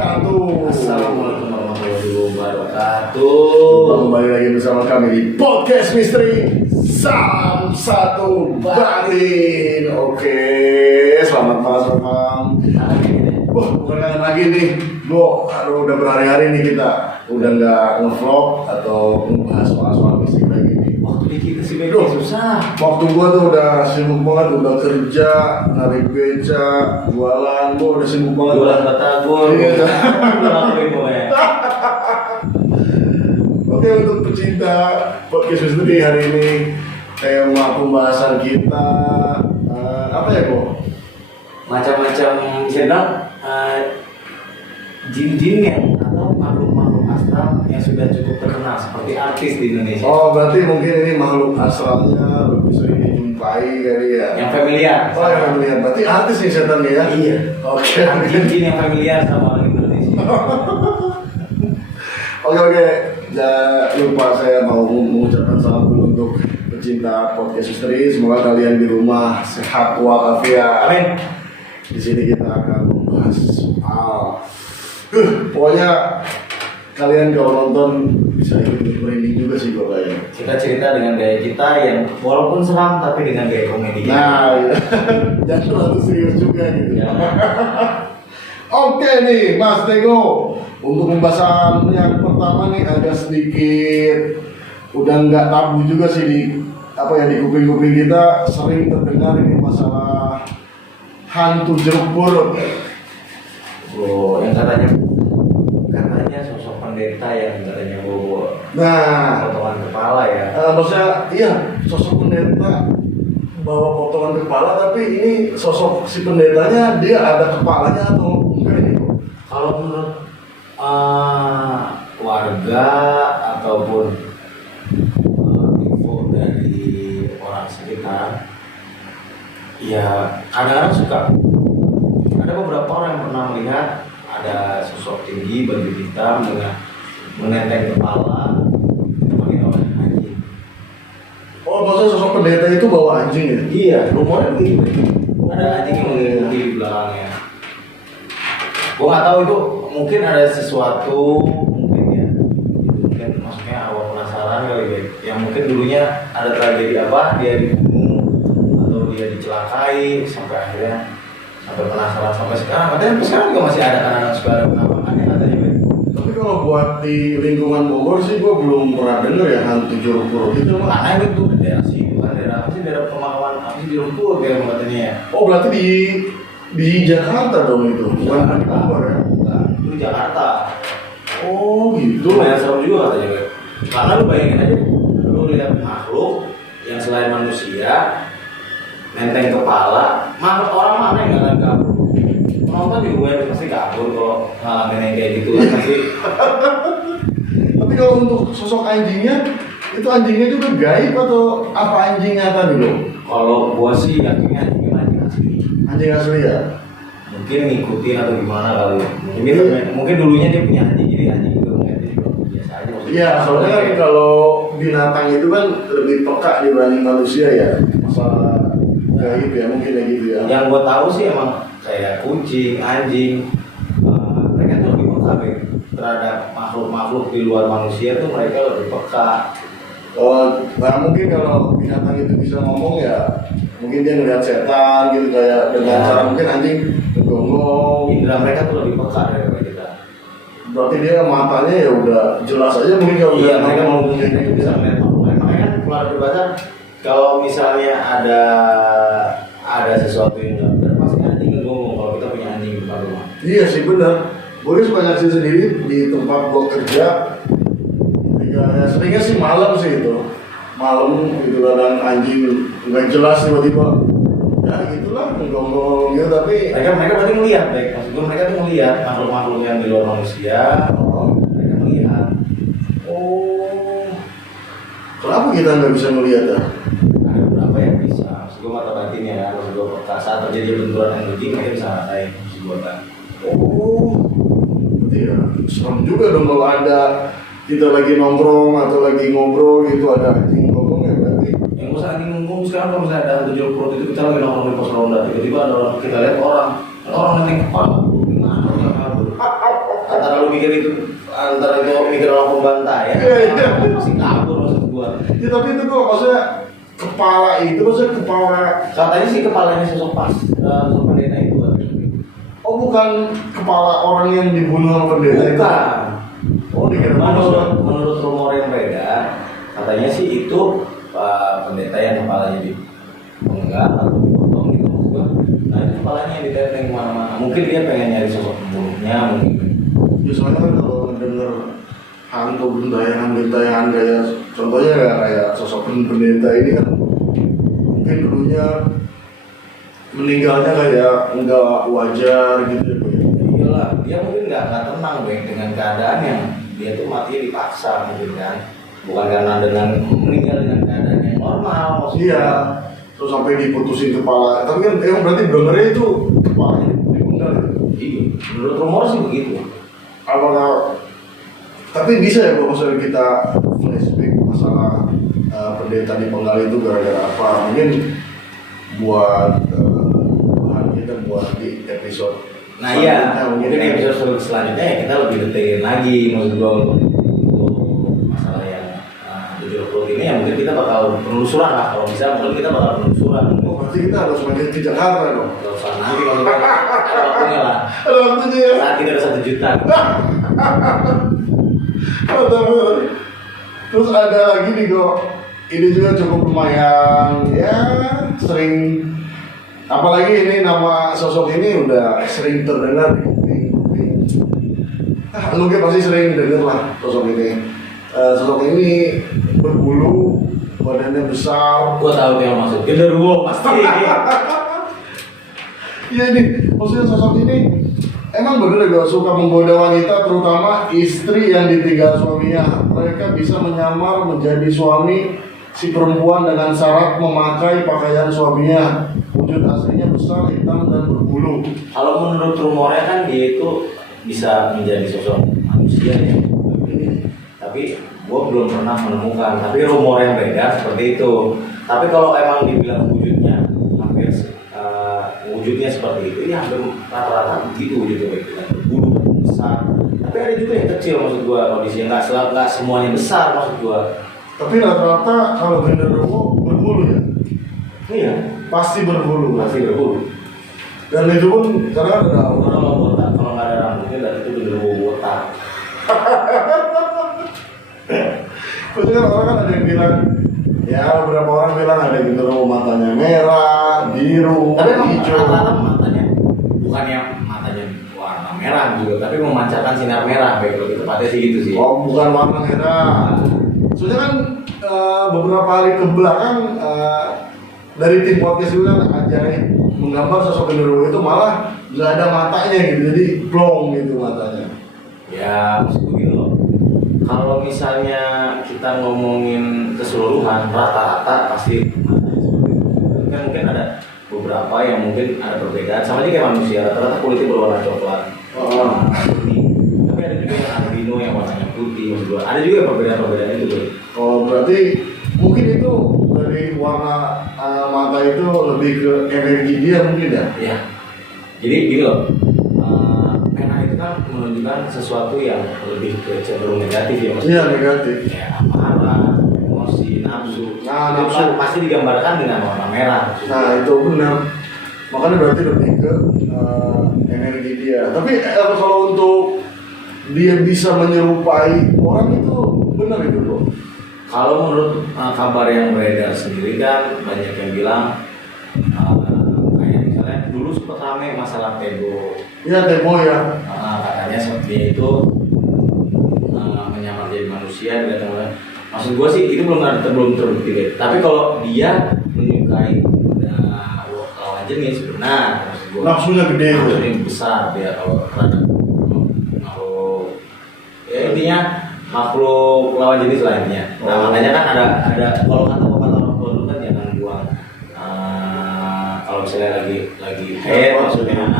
wabarakatuh. Assalamualaikum warahmatullahi wabarakatuh. Kembali lagi bersama kami di Podcast Misteri. Salam satu batin. Oke, selamat malam. Wah, bukan kangen lagi nih. Aduh, udah berhari-hari nih kita udah nggak nge-vlog atau membahas soal-soal mistik lagi nih. Waktu kita sih bego susah. Waktu gua tuh udah sibuk banget, udah kerja, narik beca, jualan, gua udah sibuk banget. Jualan batagor. Iya. Udah lakuin pokoknya. Oke, untuk pecinta podcast misteri hari ini tema pembahasan kita apa ya, Bo? Macam-macam sedang jin-jin yang atau makhluk-makhluk astral yang sudah cukup terkenal seperti artis di Indonesia. Oh, berarti mungkin ini makhluk astralnya lebih sering dijumpai kali ya? Yang familiar. Oh, yang familiar. Berarti artis nih setan ya? Iya. Oke. Jin-jin yang familiar sama orang Indonesia. Oke. Jangan lupa saya mau mengucapkan salam dulu untuk pecinta podcast misteri. Semoga kalian di rumah sehat walafiat. Amin. Di sini kita akan membahas soal pokoknya kalian kalau nonton bisa ikut merinding juga sih pokoknya. Kita cerita dengan gaya kita yang walaupun seram tapi dengan gaya komedi. Nah, jangan terlalu serius juga gitu. Ya. Oke nih, Mas Tego. Untuk pembahasan yang pertama nih agak sedikit udah nggak tabu juga sih di apa ya, di kuping-kuping kita sering terdengar ini masalah hantu jeruk purut. Oh, yang katanya sosok pendeta yang katanya bawa Nah, potongan kepala ya. maksudnya iya sosok pendeta bawa potongan kepala, tapi ini sosok si pendetanya dia ada kepalanya atau enggak ini? Kalau menurut warga ataupun info dari orang sekitar, ya kadang-kadang suka ada beberapa orang yang pernah melihat ada sosok tinggi baju hitam dengan menenteng kepala ditemani oleh anjing. Oh, maksudnya sosok pendeta itu bawa anjing ya? Iya, rumornya begitu. Ada anjing yang mengikuti di belakangnya. Gua nggak tahu itu mungkin ada sesuatu, mungkin ya. Itu mungkin maksudnya awal penasaran kali ya. Yang mungkin dulunya ada tragedi apa, dia dibunuh atau dia dicelakai sampai akhirnya sampai penasaran sampai sekarang. Katanya sampai sekarang juga masih ada anak-anak suka ada penampakannya katanya. Tapi kalau buat di lingkungan Bogor sih gue belum pernah denger ya hantu jeruk purut itu mah. Mana itu daerah sih, bukan daerah apa sih, daerah pemakaman apa sih di Lumpur kayak katanya ya. Oh, berarti di Jakarta dong itu, bukan di Bogor ya? Bukan, itu di Jakarta. Oh gitu. Lumayan serem juga katanya, Beb. Karena lu bayangin aja, lu lihat makhluk yang selain manusia nenteng kepala, makhluk orang mana yang nggak akan kabur? Penonton juga pasti kabur kalau ngalamin yang kayak gitu kan pasti. Tapi kalau untuk sosok anjingnya, itu anjingnya juga gaib atau apa anjingnya tadi loh? Kalau gua sih yakinnya anjing asli. Anjing asli ya? Mungkin ngikutin atau gimana kali ya. Mungkin dulunya dia punya anjing, jadi anjing juga mungkin dia juga biasa aja. Iya, soalnya kan kalau binatang itu kan lebih peka dibanding manusia ya. Masalah gaib ya, mungkin kayak gitu ya. Yang gue tahu sih emang kayak kucing, anjing, mereka tuh lebih peka Beb, terhadap makhluk-makhluk di luar manusia tuh mereka lebih peka. Oh, nah mungkin kalau binatang itu bisa ngomong ya, mungkin dia ngeliat setan gitu kayak dengan Ya. cara mungkin anjing ngegonggong. Indra mereka tuh lebih peka daripada kita. Berarti dia matanya ya udah jelas aja mungkin kalau Iya, udah mereka ngomong mau kayak itu gitu bisa ya. melihat makhluk. Makanya kan keluar berbahasa kalau misalnya ada sesuatu yang nggak benar pasti anjing ngegonggong kalau kita punya anjing di depan rumah. Iya sih benar. Gue suka nyaksiin sendiri di tempat gue kerja. Ya, seringnya sih malam sih itu. Malam gitu kadang anjing nggak jelas tiba-tiba. Ya gitulah ngegonggong gitu tapi. Mereka berarti melihat, baik maksud gue mereka tuh melihat makhluk-makhluk yang di luar manusia. Mereka melihat. Oh. Kenapa kita nggak bisa melihat ya? Ada beberapa yang bisa. Maksud gue mata batinnya ya. Maksud gue saat terjadi benturan energi mereka bisa ngerasain. Maksud gue kan. Oh. Berarti ya serem juga dong kalau ada kita lagi nongkrong atau lagi ngobrol gitu ada anjing ngomong ya berarti. Yang gue saat ini ngomong sekarang kalau misalnya ada 70 perut itu kita lagi nongkrong di pos ronda tiba-tiba ada orang kita lihat orang nenteng kepala gimana orang kabur antara lu mikir itu mikir orang pembantah ya. Masih kabur maksud gua. Ya tapi itu kok maksudnya kepala itu maksudnya kepala. Katanya sih kepalanya sosok sosok pendeta itu. Oh bukan kepala orang yang dibunuh sama pendeta itu. Bukan. Oh dikira Menurut rumor yang beredar, katanya sih itu pendeta yang kepalanya dipenggal atau dipotong gitu maksud gua. Nah itu kepalanya yang ditenteng kemana-mana. Mungkin dia pengen nyari sosok pembunuhnya mungkin. Ya soalnya kan kalau denger hantu bentayangan kayak contohnya kayak sosok pendeta ini kan mungkin dulunya meninggalnya kayak enggak wajar gitu ya. Iyalah, dia mungkin nggak tenang dengan keadaan yang dia tuh mati dipaksa mungkin kan. Bukan karena dengan meninggal dengan keadaan yang normal maksudnya. Iya. Terus sampai diputusin kepala. Tapi kan yang berarti benernya itu kepalanya dipenggal. Iya, menurut rumor sih begitu. Apakah tapi bisa ya kalau misalnya kita flashback masalah pendeta dipenggal itu gara-gara apa? Mungkin buat bahan kita buat di episode. Nah iya, mungkin episode selanjutnya ya kita lebih detailin lagi maksud gua untuk masalah yang judul perut ini ya mungkin kita bakal penelusuran lah kalau bisa mungkin kita bakal penelusuran. Oh, berarti kita harus main ke Jakarta dong. Gak usah nanti kalau kita ada waktunya lah. Ada waktunya ya. Saat kita ada 1 juta. Terus ada lagi nih kok. Ini juga cukup lumayan ya sering. Apalagi ini nama sosok ini udah sering terdengar di kuping. Lu pasti sering dengar lah sosok ini. Sosok ini berbulu, badannya besar. Gua tahu dia maksud genderuwo pasti. Iya ini, maksudnya sosok ini emang bener gak suka menggoda wanita, terutama istri yang ditinggal suaminya. Mereka bisa menyamar menjadi suami si perempuan dengan syarat memakai pakaian suaminya. Wujud aslinya besar, hitam, dan berbulu. Kalau menurut rumornya kan dia itu bisa menjadi sosok manusia ya. Tapi gue belum pernah menemukan. Tapi rumor yang beredar seperti itu. Tapi kalau emang dibilang wujudnya hampir wujudnya seperti itu, ya hampir rata-rata begitu wujudnya dengan berbulu besar. Tapi ada juga yang kecil maksud gue kondisinya nggak semuanya besar maksud gue. Tapi rata-rata kalau genderuwo berbulu ya. Iya. Pasti berbulu. Masih berbulu. Dan itu pun karena ada Kalau botak, kalau nggak ada rambutnya berarti itu genderuwo botak. Maksudnya kan orang kan ada yang bilang, ya beberapa orang bilang ada genderuwo matanya merah, biru, Tapi emang hijau. rata-rata matanya bukannya matanya warna merah juga, tapi memancarkan sinar merah. Baik lebih tepatnya sih gitu sih. Oh bukan warna merah. Soalnya kan beberapa hari kebelakang dari tim podcast juga kan ajaib menggambar sosok genderuwo itu malah nggak ada matanya gitu, jadi plong gitu matanya. Ya maksud gue gini loh. Kalau misalnya kita ngomongin keseluruhan rata-rata pasti matanya seperti itu. Kan mungkin ada beberapa yang mungkin ada perbedaan. Sama aja kayak manusia, rata-rata kulitnya berwarna coklat. Kuning. Tapi ada juga yang albino yang warnanya putih. Maksud gue. Ada juga perbedaan-perbedaan itu tuh. Oh berarti mungkin itu dari warna mata itu lebih ke energi dia mungkin ya? Iya. Jadi gini loh. Merah itu kan menunjukkan sesuatu yang lebih ke cenderung negatif ya maksudnya. Iya negatif. Ya marah, emosi, nafsu. Nah, Itu nafsu. pasti digambarkan dengan warna merah. Nah itu benar. Makanya berarti lebih ke energi dia. Tapi kalau untuk dia bisa menyerupai orang itu benar itu bro. Kalau menurut kabar yang beredar sendiri kan banyak yang bilang kayak misalnya dulu sempat rame masalah Tego. Iya Tebo ya. Katanya seperti itu menyamar jadi manusia dan maksud gue sih itu belum terbukti deh. Tapi kalau dia menyukai lawan jenis benar maksud gue. Nafsunya gede. Nafsunya besar dia kalau ya intinya makhluk lawan jenis lainnya. Nah makanya kan ada kalau kata pepatah orang tua dulu kan jangan buang kalau misalnya lagi head maksudnya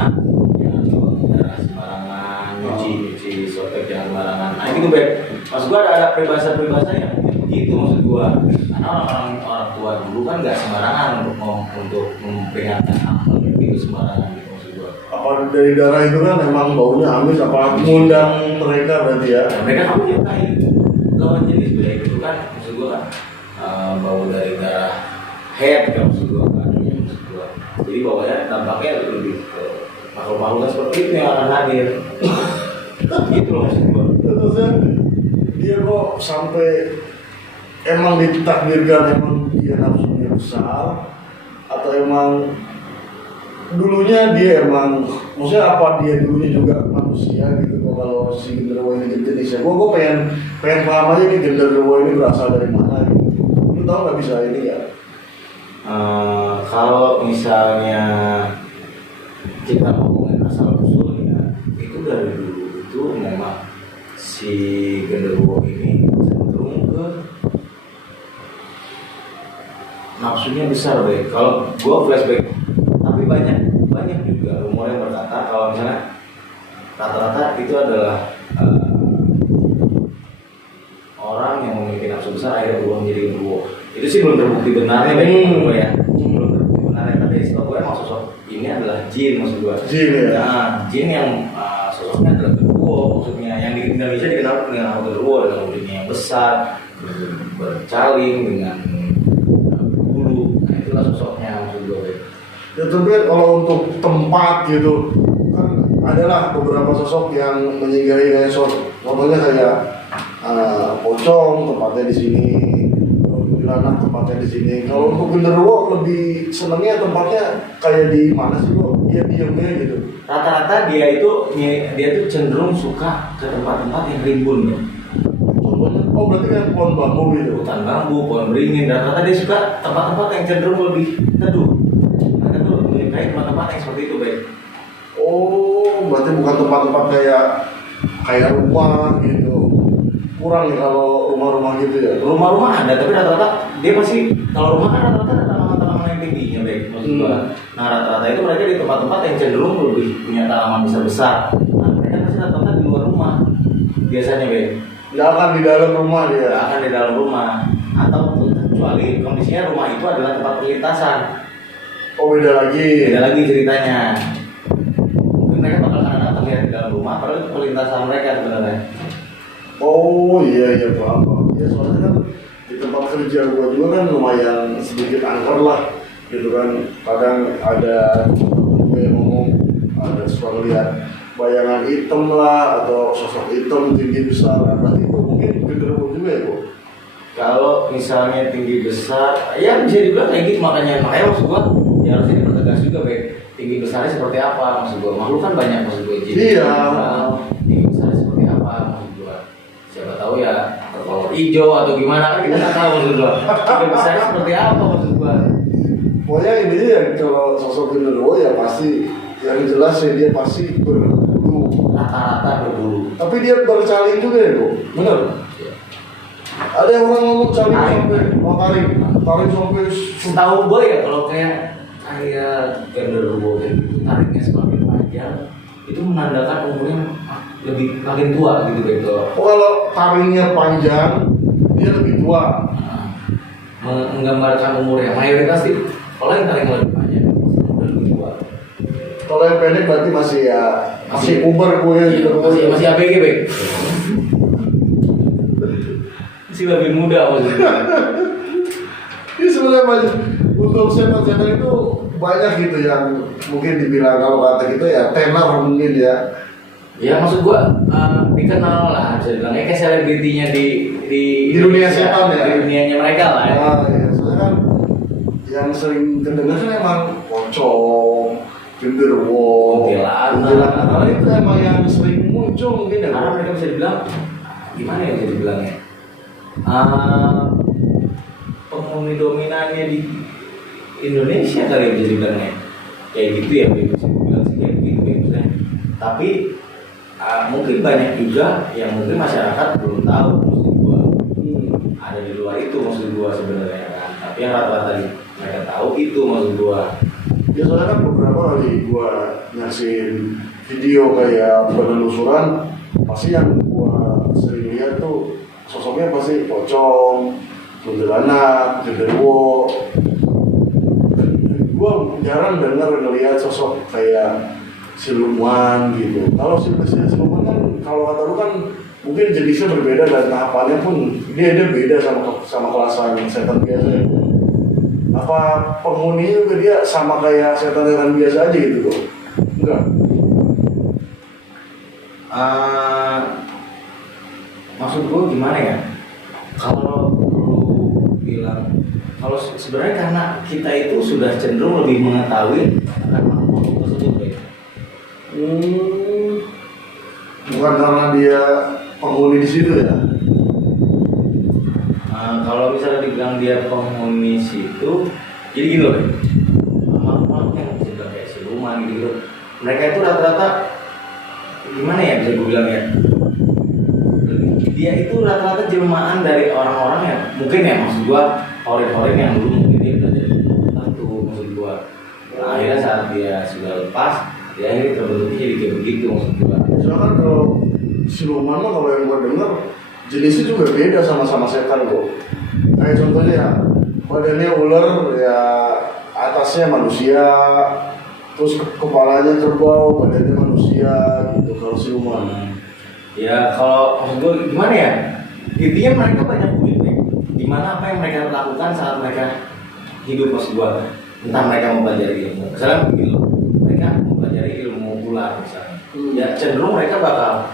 jangan buang darah sembarangan, nyuci sotek jangan sembarangan. Nah gitu Beb. Maksud gua ada peribahasa yang begitu maksud gua. Karena orang tua dulu kan nggak sembarangan untuk memperingatkan hal itu sembarangan gitu maksud gua. apa dari darah itu kan emang baunya amis, apa ngundang mereka berarti ya? Nah, mereka kan menyukai lawan jenis beda itu kan, maksud gua kan bau dari darah head kan, maksud gua kan, maksud gua. Jadi baunya dampaknya lebih ke makhluk-makhluk seperti itu yang akan hadir. Gitu loh maksud gua. Terusnya dia kok sampai emang ditakdirkan emang dia nafsunya besar atau emang dulunya dia emang maksudnya apa dia dulunya juga manusia gitu kok kalau si genderuwo ini jenisnya gua pengen paham aja nih genderuwo ini berasal dari mana gitu. Lu tau nggak bisa ini ya? Kalau misalnya kita ngomongin asal usulnya itu dari dulu itu memang si genderuwo ini cenderung ke nafsunya besar deh. Kalau gua flashback, tapi banyak juga rumor yang berkata kalau misalnya rata-rata itu adalah orang yang memiliki nafsu besar akhirnya berubah menjadi genderuwo. Itu sih belum terbukti benarnya gue ya. Belum terbukti benarnya, tapi setahu gue emang sosok ini adalah jin maksud gue. Jin ya. Nah, jin yang sosoknya adalah genderuwo maksudnya. Yang di Indonesia dikenal dengan nama genderuwo, dengan mulutnya yang besar, bercaling dengan bulu. Nah, itulah sosoknya maksud gue. Ya tapi kalau untuk tempat gitu kan adalah beberapa sosok yang menyinggahi kayak contohnya kayak pocong tempatnya di sini, kuntilanak tempatnya di sini. Kalau untuk genderuwo lebih senengnya tempatnya kayak di mana sih kok? Dia diamnya gitu. Rata-rata dia tuh cenderung suka ke tempat-tempat yang rimbun ya. Contohnya, oh berarti kan pohon bambu gitu. Hutan bambu, pohon beringin, dan rata-rata dia suka tempat-tempat yang cenderung lebih teduh. Mereka tuh menyukai tempat-tempat yang seperti itu baik. Oh, berarti bukan tempat-tempat kayak rumah gitu. Kurang ya kalau rumah-rumah gitu ya. Rumah-rumah ada, tapi rata-rata dia pasti kalau rumah kan rata-rata ada tanaman-tanaman yang tingginya baik maksud gua. Nah rata-rata itu mereka di tempat-tempat yang cenderung lebih punya tanaman besar-besar. Nah mereka pasti rata-rata di luar rumah biasanya baik. Nggak akan di dalam rumah dia. Nggak akan di dalam rumah, atau kecuali kondisinya rumah itu adalah tempat perlintasan. Oh beda lagi Ceritanya. Mungkin mereka bakal kadang-kadang terlihat di dalam rumah, padahal itu perlintasan mereka sebenarnya. Oh iya paham. Ya soalnya kan di tempat kerja gua juga kan lumayan sedikit angker lah gitu kan. Kadang ada juga yang ngomong ada suka lihat bayangan hitam lah atau sosok hitam tinggi besar. Nah, berarti itu mungkin genderuwo juga ya kok. Kalau misalnya tinggi besar, ya bisa dibilang kayak gitu, makanya maksud gua ya harusnya dipertegas juga baik tinggi besarnya seperti apa maksud gua. Makhluk kan banyak maksud gua. Iya. Tinggi besarnya seperti apa maksud gua. Siapa tahu ya kalau hijau atau gimana kan kita nggak tahu maksud gua. Tinggi besarnya seperti apa maksud gua. Pokoknya ini ya kalau sosok genderuwo ya pasti yang jelas ya dia pasti berbulu. Rata-rata berbulu. Tapi dia bercaling juga ya kok. Bener? Ada yang orang ngomong caling sampai taring sampai Setahu gue ya kalau kayak genderuwo gitu tariknya semakin panjang itu menandakan umurnya lebih makin tua gitu gitu. Oh, kalau taringnya panjang dia lebih tua. Menggambarkan umurnya mayoritas sih kalau yang taring lebih panjang lebih tua. Kalau yang pendek berarti masih puber gue gitu. Masih ABG baik. Masih lebih muda maksudnya. Ini sebenarnya banyak untuk setan-setan itu banyak gitu yang mungkin dibilang kalau kata gitu ya tenar mungkin ya. Ya maksud gua dikenal lah bisa dibilang kayak selebritinya di dunia setan ya. Di dunianya mereka lah. Ya. Ya, soalnya kan yang sering kedengar kan emang pocong, genderuwo, kuntilanak. Karena itu emang yang sering muncul mungkin ya. Karena mereka bisa dibilang gimana ya bisa dibilangnya? Penghuni dominannya di Indonesia kali ya bisa dibilangnya kayak gitu ya bisa dibilang sih kayak gitu misalnya. Tapi mungkin banyak juga yang mungkin masyarakat belum tahu maksud gua ada di luar itu maksud gua sebenarnya kan. Tapi yang rata-rata mereka tahu itu maksud gua. Ya soalnya kan beberapa kali gua nyaksiin video kayak penelusuran pasti yang gua sering lihat tuh sosoknya pasti pocong, kuntilanak, genderuwo. Gua jarang dengar ngelihat sosok kayak siluman gitu. Kalau siluman kan kalau kata lu kan mungkin jenisnya berbeda dan tahapannya pun dia beda sama kelasan setan biasa ya. Apa penghuni juga dia sama kayak setan biasa aja gitu kok? Enggak. Maksud gue gimana ya? Kalau lu bilang kalau sebenarnya karena kita itu sudah cenderung lebih mengetahui akan makhluk tersebut ya. Bukan karena dia penghuni di situ ya. Kalau misalnya dibilang dia penghuni situ, jadi gitu loh. Makhluk yang bisa kayak siluman gitu. Mereka itu rata-rata gimana ya bisa gue bilang ya? Dia itu rata-rata jelmaan dari orang-orang yang mungkin ya maksud gua orang-orang yang dulu mungkin dia udah jadi satu maksud gua. Nah, akhirnya saat dia sudah lepas, dia akhirnya terbentuknya jadi kayak begitu maksud gua. Soalnya kan kalau siluman mah kalau yang gua dengar jenisnya juga beda sama setan kok. Kayak contohnya ya badannya ular ya atasnya manusia, terus kepalanya kerbau, badannya manusia gitu kalau siluman. Ya kalau maksud gue gimana ya, intinya mereka banyak duit nih. Gimana apa yang mereka lakukan saat mereka hidup maksud gue, entah mereka mempelajari ilmu. Misalnya begitu, mereka mempelajari ilmu ular misalnya. Ya cenderung mereka bakal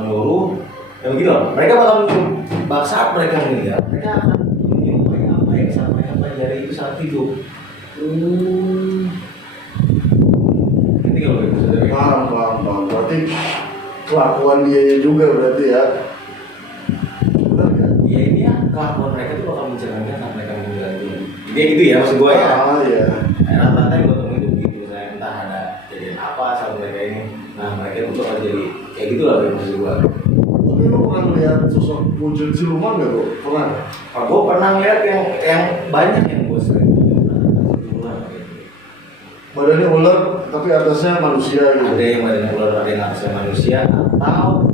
nyuruh ya begitu loh. Mereka bakal nyuruh saat mereka meninggal, mereka akan menyuruh apa yang saat mereka pelajari itu saat hidup. Paham. Berarti kelakuan dia juga berarti ya. Benar ya? Ya ini ya kelakuan mereka tuh bakal mencerminkan saat mereka meninggal itu. Dia gitu ya maksud gue ya. Iya. Rata-rata yang gue temuin itu begitu, misalnya entah ada kejadian apa sama mereka ini. Nah mereka itu bakal jadi kayak gitu lah maksud gue. Tapi lo pernah lihat sosok wujud siluman nggak bro? Pernah? Gue pernah lihat yang banyak yang gue sering. Badannya ular tapi atasnya manusia gitu. Ada yang badannya ular, ada yang atasnya manusia, atau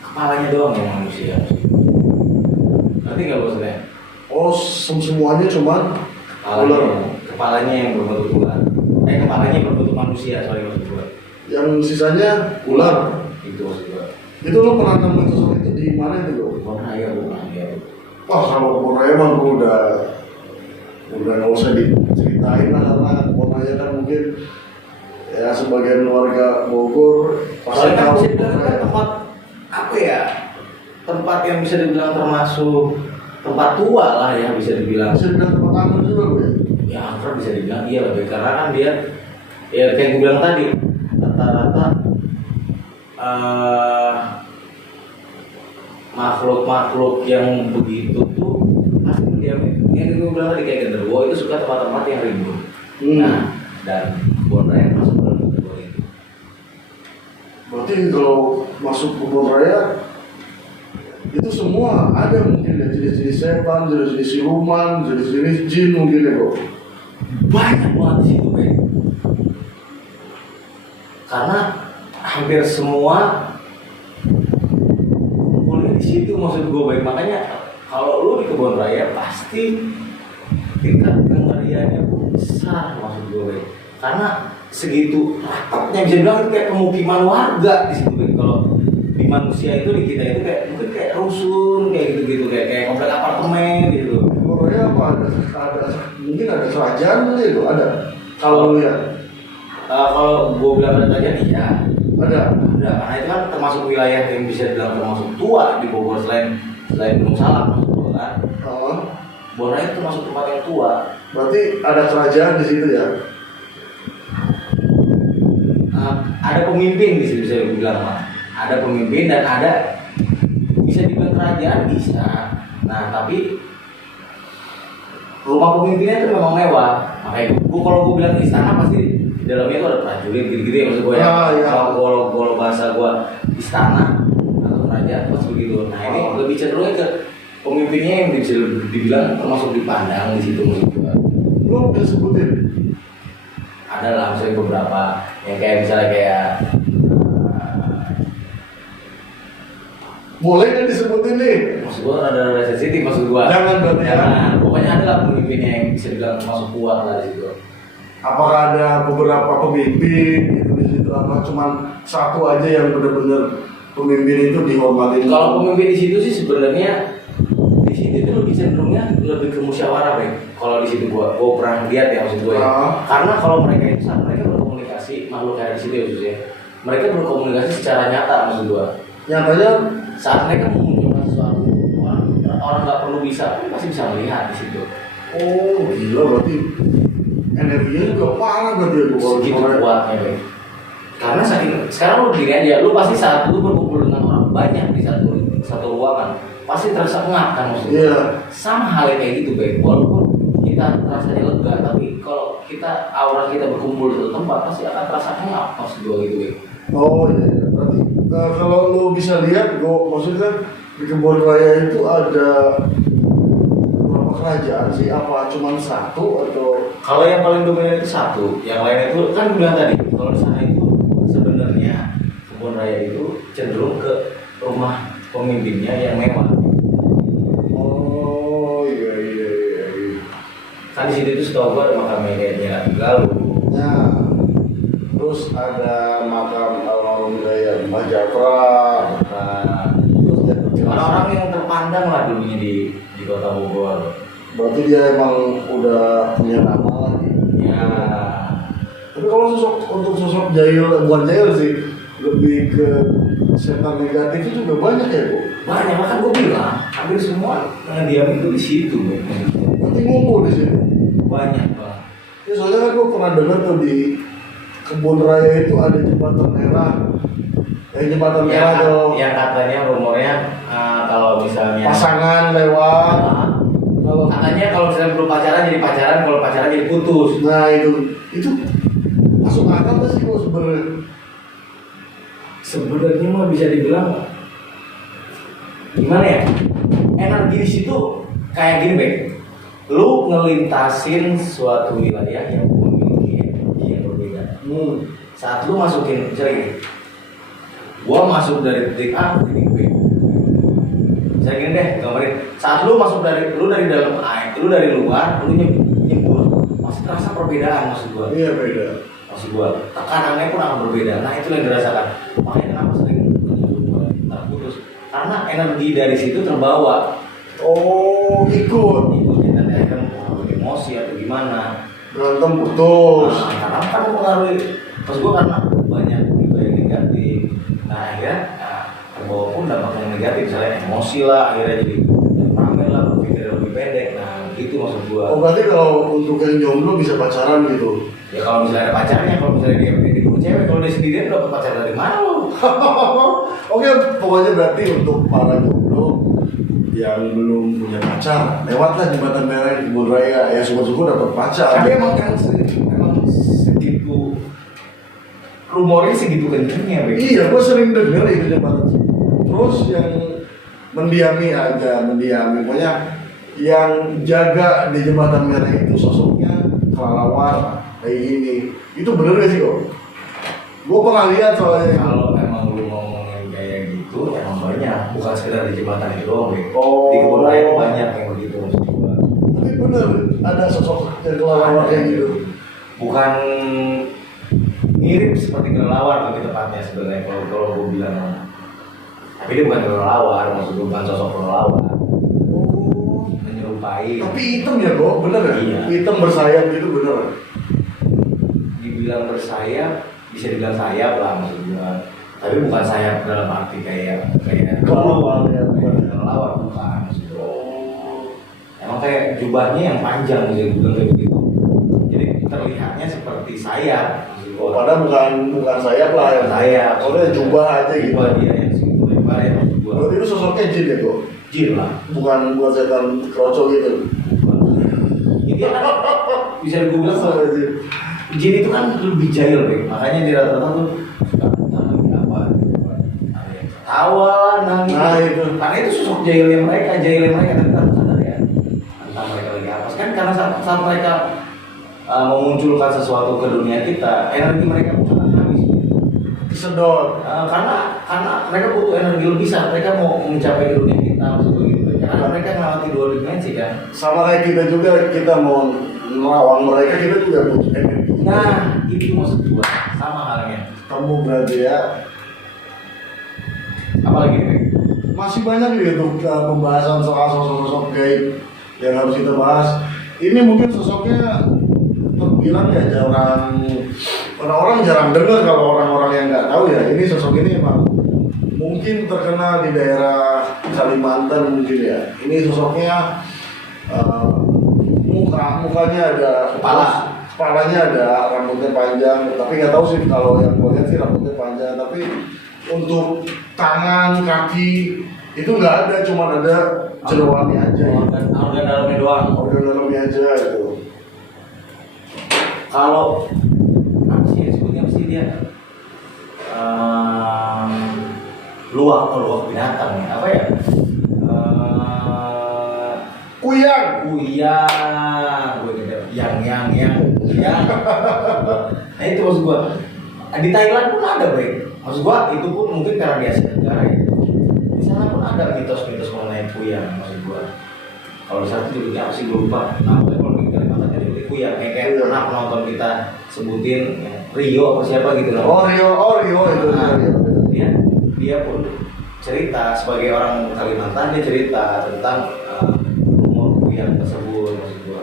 kepalanya doang yang manusia. Nanti nggak maksudnya? Oh, semuanya cuma ular. Kepalanya yang berbentuk ular. Kepalanya yang berbentuk manusia, sorry maksud gue. Yang sisanya ular. Itu maksud gue. Itu lo pernah nemuin sosok itu di mana itu lo? Bukan raya. Wah kalau kebun raya mah gue udah nggak usah diceritain lah karena kebun raya kan mungkin ya sebagian warga Bogor pasti Soalnya kan tahu bisa kebun dibilang raya. tempat apa ya? Tempat yang bisa dibilang termasuk tempat tua lah ya bisa dibilang. Bisa dibilang tempat aman juga gue ya? Ya angker bisa dibilang iya lebih karena kan dia ya kayak gue bilang tadi rata-rata makhluk-makhluk yang begitu tuh pasti dia yang gue bilang tadi kayak genderuwo itu suka tempat-tempat yang rimbun. Nah dan kebun raya masuk dalam genderuwo itu. Berarti kalau masuk kebun raya itu semua ada mungkin ya jenis-jenis setan, jenis-jenis siluman, jenis-jenis jin mungkin ya kok. Banyak banget di situ kan. Karena hampir semua kumpulnya di situ maksud gue baik makanya kalau lu di kebun raya pasti tingkat kengeriannya besar maksud gue baik. Karena segitu rapatnya bisa bilang itu kayak pemukiman warga di situ baik. Kalau di manusia itu di kita itu kayak mungkin kayak rusun kayak gitu-gitu kayak komplek apartemen gitu. Kebun raya apa ada mungkin ada kerajaan gitu ada. Kalau lu ya Kalau gue bilang ada kerajaan iya. ada. Karena itu kan termasuk wilayah yang bisa dibilang termasuk tua di Bogor selain Gunung Salak maksud gue kan. Bogor itu termasuk tempat yang tua. Berarti ada kerajaan di situ ya? Ada pemimpin bisa dibilang mah. Ada pemimpin dan ada bisa dibilang kerajaan bisa. Nah tapi rumah pemimpinnya itu memang mewah. Makanya kalau gue bilang istana pasti di dalamnya itu ada prajurit gitu-gitu ya maksud gue ya. Iya. Kalau bahasa gue istana atau kerajaan pas begitu. Nah ini lebih cenderungnya ke pemimpinnya yang bisa dibilang termasuk dipandang di situ maksud gue. Lu bisa sebutin? Ada lah misalnya beberapa yang kayak misalnya kayak Boleh nggak disebutin nih? Maksud gua rada sensitif maksud gua. Jangan berarti ya. Jangan. Pokoknya ada lah pemimpinnya yang bisa dibilang masuk kuat lah di situ. Apakah ada beberapa pemimpin gitu di situ? Apa cuman satu aja yang benar-benar pemimpin itu dihormatin? Kalau pemimpin di situ sih sebenarnya di situ itu lebih cenderungnya lebih ke musyawarah, Bang. Kalau di situ gua pernah lihat ya maksud gua ya. Karena kalau mereka itu saat mereka berkomunikasi makhluk kayak di situ ya khususnya, mereka berkomunikasi secara nyata maksud gua. Nyatanya Saat mereka menunjukkan sesuatu, orang nggak perlu bisa, pasti bisa melihat di situ. oh gila berarti energinya juga parah berarti ya kalau Segitu misalnya- kuatnya, Bang. Karena sekarang lu diri aja, lu pasti saat lu berkumpul dengan orang banyak di satu ruangan, pasti terasa ngap kan maksudnya. Iya. Sama halnya kayak gitu, Bang. Walaupun kita rasanya lega, tapi kalau kita aura kita berkumpul di satu tempat, pasti akan terasa ngap maksud gua gitu, Bang. Oh iya, iya. Berarti kalau lu bisa lihat, maksudnya kan di Kebun Raya itu ada berapa kerajaan sih? Apa cuma satu atau? Kalau yang paling dominan itu satu, yang lain itu kan bilang tadi, kalau di sana itu sebenarnya kebun raya itu cenderung ke rumah pemimpinnya yang mewah. Oh iya iya iya. Iya. Kan di situ itu setahu gua ada makamnya kayaknya Galuh. Nah, terus ada makam almarhum Gaya Mbah Japra. Nah, Terus dia berjelas. orang-orang yang terpandang lah dulunya di kota Bogor. Berarti dia emang udah punya nama lah. Ya, Tapi kalau untuk sosok jahil, bukan jahil sih, lebih ke setan negatif itu juga banyak ya, Bu. banyak kan gua bilang, hampir semua yang diam itu di situ, Bang. Berarti ngumpul di sini. Banyak banget. Ya soalnya kan gue pernah dengar tuh di Kebun Raya itu ada jembatan merah. Jembatan merah tuh Yang katanya rumornya kalau misalnya pasangan lewat. Nah, Kalau katanya kalau misalnya belum pacaran jadi pacaran, kalau pacaran jadi putus. nah itu masuk akal nggak sih kok sebenarnya? Sebenarnya mah bisa dibilang gimana ya? Energi di situ kayak gini, Bang. Lu ngelintasin suatu wilayah yang memiliki energi yang berbeda. Saat lu masukin misalnya gini, gua masuk dari titik A ke titik B. Saya gini deh, gambarin. Saat lu masuk lu dari dalam air, lu dari luar, lu nyebur, pasti terasa perbedaan maksud gua. Iya beda. Maksud gua, tekanannya pun akan berbeda. Nah itu yang dirasakan. Makanya kenapa sering terputus? Karena energi dari situ terbawa. Oh ikut Ikutin nanti akan mempengaruhi emosi atau gimana. berantem putus. Nah, karena kan mempengaruhi. Maksud gua karena banyak juga yang negatif. Nah akhirnya terbawa pun dampak yang negatif. Misalnya emosi lah, akhirnya jadi rame lah, berpikir lebih pendek. Nah itu maksud gua. Oh berarti kalau untuk yang jomblo bisa pacaran gitu? Ya kalau misalnya ada pacarnya, kalau misalnya dia dulu cewek, kalau dia sendirian dapat pacar dari mana lo? Oke, pokoknya berarti untuk para jomblo yang belum punya pacar, lewatlah jembatan merah di Kebun Raya. Ya syukur-syukur dapat pacar. Tapi emang segitu rumornya segitu kencengnya, Bang. Iya, gue sering denger itu jembatan. Terus yang mendiami, pokoknya yang jaga di jembatan merah itu sosoknya kelelawar kayak gini. Itu bener gak sih kok? Gue pernah lihat soalnya. Kalau emang lu ngomongin kayak gitu, emang banyak. Bukan sekedar di jembatan itu doang, Bang. Oh. Di kebun raya itu banyak yang begitu maksud gua. Tapi bener, ada sosok yang kelelawar kayak gitu. Bukan mirip seperti kelelawar lebih tepatnya sebenarnya kalau gue bilang. Tapi dia bukan kelelawar, maksud gue bukan sosok kelelawar. Menyerupai. Tapi hitam ya kok, bener ya? Iya. Hitam bersayap gitu bener. Dibilang bersayap, bisa dibilang sayap lah maksud gue. Tapi bukan sayap dalam arti kayak Kelelawar ya, bukan. kelelawar bukan maksud gue. Emang kayak jubahnya yang panjang bisa dibilang kayak begitu. Jadi terlihatnya seperti sayap. Maksud gue. Padahal bukan sayap lah ya. Sayap. Soalnya jubah aja gitu. Jubah dia yang segitu lebar ya maksud gue. Berarti itu sosoknya jin ya kok? Jin lah. Bukan setan kroco gitu. Jadi kan bisa gue bilang Soalnya jin. jin itu kan lebih jahil, Bang. Makanya di rata-rata tuh suka lagi apa ada yang ketawa, nangis. Nah, itu. Karena itu sosok jahilnya mereka tapi kan sadar ya. Entah mereka lagi apa. Kan karena saat mereka memunculkan sesuatu ke dunia kita, energi mereka pun akan habis. Kesedot. Karena mereka butuh energi lebih saat mereka mau mencapai dunia kita maksud gue gitu. Karena mereka melewati 2 dimensi kan. Sama kayak kita juga, kita mau melawan mereka, kita juga butuh energi. Nah, itu maksud gue, sama halnya. Kamu berarti ya. Apalagi nih? Masih banyak nih untuk pembahasan soal sosok-sosok gaib yang harus kita bahas. Ini mungkin sosoknya terbilang ya orang-orang jarang dengar kalau orang-orang yang nggak tahu ya. Ini sosok ini emang mungkin terkenal di daerah Kalimantan mungkin ya. Ini sosoknya mukanya ada kepalanya ada, rambutnya panjang. Tapi nggak tahu sih kalau yang gue lihat sih rambutnya panjang. Tapi untuk tangan, kaki itu nggak ada, cuma ada jeroannya aja. Organ dalamnya doang. Organ dalamnya aja itu. Kalau apa sih disebutnya apa sih dia? Luak binatang ya. Apa ya? Kuyang. Yang. Nah itu maksud gua. Di Thailand pun ada baik. Maksud gua itu pun mungkin karena di Asia Tenggara ya. Di sana pun ada mitos-mitos mengenai kuyang maksud gua. Kalau di sana itu apa sih gua lupa. Namanya kalau di Kalimantan jadi kuyang. Kayak pernah penonton kita sebutin ya, Rio apa siapa gitu loh. Rio itu. Nah, dia pun cerita sebagai orang Kalimantan, dia cerita tentang umur kuyang tersebut maksud gua.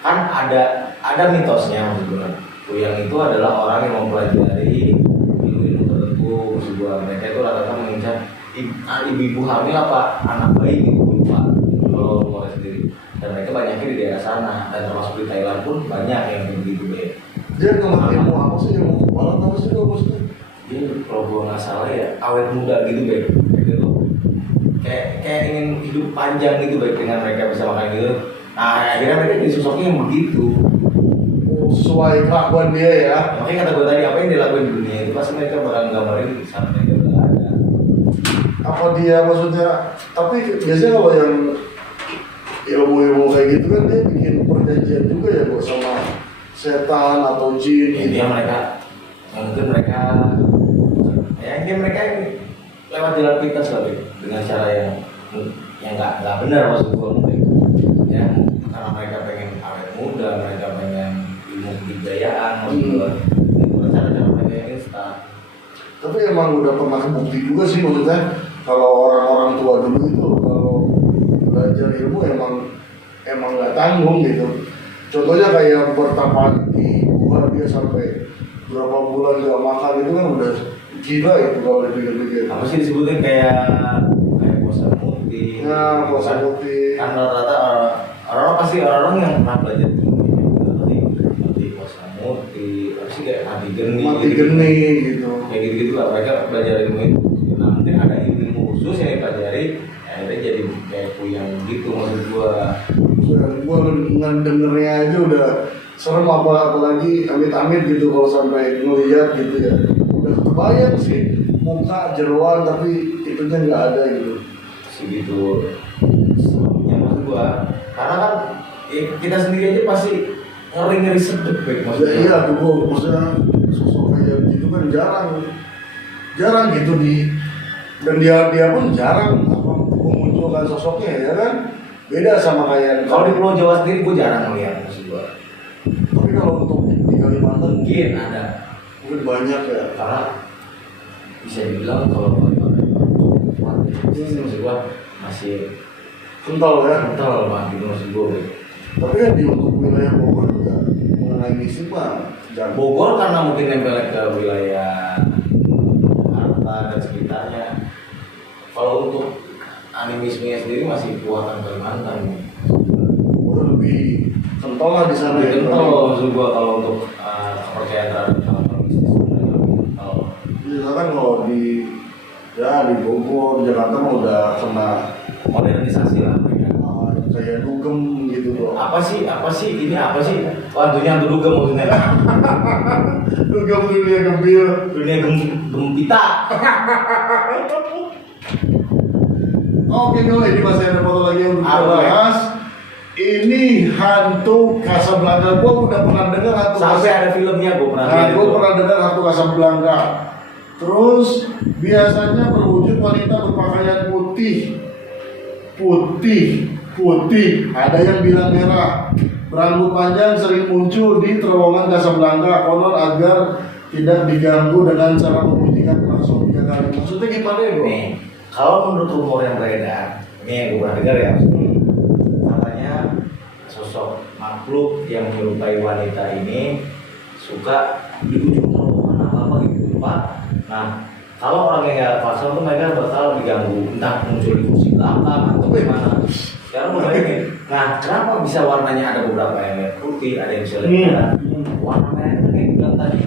Kan ada mitosnya maksud gua. Kuyang itu adalah orang yang mempelajari ilmu-ilmu tertentu maksud gua. Mereka itu rata-rata mengincar ibu-ibu hamil apa anak bayi gitu lupa kalau mau sendiri. Dan mereka banyaknya di daerah sana dan termasuk di Thailand pun banyak yang begitu deh. Dia ngelatih ilmu apa sih, ilmu kepala apa sih kalau maksudnya? Dia kalau gua nggak salah ya awet muda gitu deh. Gitu. Kayak ingin hidup panjang gitu baik dengan mereka bisa makan gitu. Nah akhirnya mereka jadi sosoknya yang begitu. Sesuai kelakuan dia ya. Makanya kata gue tadi apa yang dilakuin di dunia itu pasti mereka bakal gambarin di sana mereka bakal ada. Apa dia maksudnya? Tapi biasanya kalau yang ilmu-ilmu kayak gitu kan dia bikin perjanjian juga ya buat sama setan atau jin. Intinya mereka mungkin mereka lewat jalan pintas lah dengan cara yang nggak benar maksud gue mungkin. Ya karena mereka pengen awet muda, mereka pengen ilmu kebudayaan maksud gue. Itu cara-cara mereka yang instan. Tapi emang udah pernah kebukti juga sih maksudnya kalau orang-orang tua dulu itu kalau belajar ilmu emang nggak tanggung gitu. Contohnya kayak bertapa di gua dia sampai berapa bulan nggak makan itu kan udah gila itu kalau dipikir-pikir. Apa sih disebutnya kayak puasa putih? Ya puasa putih. Kan rata-rata orang pasti orang yang pernah belajar pasti puasa putih, apa sih kayak mati geni gitu. Kayak gitu lah mereka belajar ilmu itu. Nah mungkin ada ilmu khusus yang dipelajari, akhirnya jadi kayak kuyang gitu maksud gua. Gua ngedengernya aja udah serem, apalagi amit-amit gitu kalau sampai ngeliat gitu ya. Udah kebayang sih muka jeroan tapi itunya nggak ada gitu. Segitu sebabnya maksud gua. Karena kan kita sendiri aja pasti ngeri sedep maksudnya. Iya tuh maksudnya sosok kayak gitu kan jarang gitu dan dia pun jarang memunculkan sosoknya ya kan. Beda sama kayak kalau di Pulau Jawa sendiri gue jarang melihat maksud gue. Tapi kalau untuk di Kalimantan mungkin ada, mungkin banyak ya. Karena bisa dibilang kalau Kalimantan maksud gue masih kental ya. Kental banget gitu maksud gue. Tapi kan di untuk wilayah Bogor juga mengenai misi pak. Bogor karena mungkin nempel ke wilayah Jakarta dan sekitarnya. Kalau untuk animismenya sendiri masih kuatan Kalimantan nih. Lebih kental lah di sana ya. Kental maksud gua kalau untuk kepercayaan terhadap hal-hal mistis. Kan kalau di Bogor, Jakarta mah udah kena modernisasi lah mereka. Kayak dugem gitu loh. Apa sih? Hantunya hantu dugem maksudnya. Dugem dunia gembir. Dunia gempita. Oke dulu, ini masih ada foto lagi yang kita bahas. Ini hantu Casablanca. Gua udah pernah dengar hantu. Sampai ada filmnya gua pernah lihat. Gua pernah dengar hantu Casablanca. Terus biasanya berwujud wanita berpakaian putih. Ada yang bilang merah. Berambut panjang sering muncul di terowongan Casablanca, konon agar tidak diganggu dengan cara membunyikan klakson 3 kali. Maksudnya gimana ya, Bro? Nih, kalau menurut rumor yang beredar, ini yang gue pernah dengar ya, katanya sosok makhluk yang menyerupai wanita ini suka di ujung terowongan apa gitu, lupa. Nah, kalau orang yang nggak klakson tuh mereka bakal diganggu, entah muncul di kursi belakang atau gimana. Sekarang mau bayangin, nah kenapa bisa warnanya ada beberapa yang lihat putih, ada yang bisa lihat merah. Warna merah itu kayak bilang tadi,